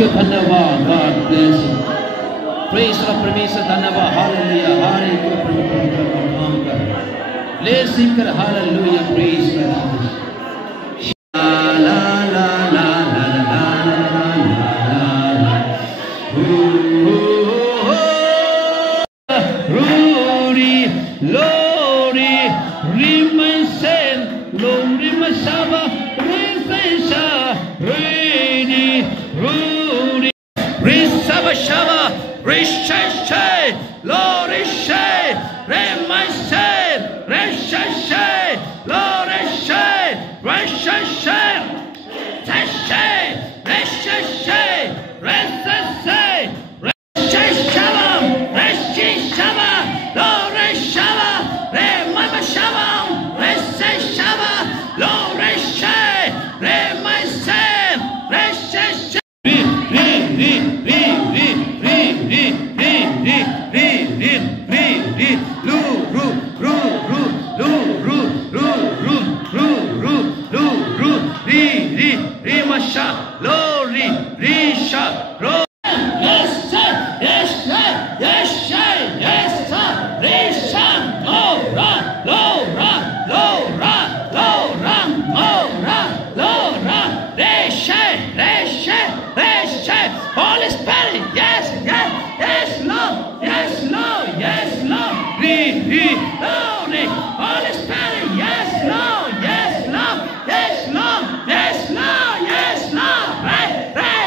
you, धन्यवाद. God bless you. Praise the परमेश्वर धन्यवाद. Hallelujah. हरे को प्रभु काम कर. ले Sikar Hallelujah. Praise God. La la la la la la la la. Rudy, Lori, Rimasen, Lori Masaba, Rizesha, Rudy, Rudy, Rizabashaba, Rishashe, Lori She, Remasen, Rishashe, Lori She, Rishashe, Tashe, Rishashe, Rishashe. Shalom, Reshi Shava, Lore Shava, Re Mama Shava, Reshe Shava, Lore She, Re My Sam, Reshe Shava, Lori, Risha, Ro. Yes, sir. Yes, sir. Yes, sir. Yes, sir. Rishan, Lora, Lora, Lora, Lora, Lora, Lora, Reshe, Reshe, Reshe. Holy Spirit. Yes, yes, yes, Lord. Yes, Lord. Yes, Lord. Lord. Holy Spirit. Yes, Lord. Yes, Lord. Yes, Lord. Yes, Lord. Yes, Lord. Right, right.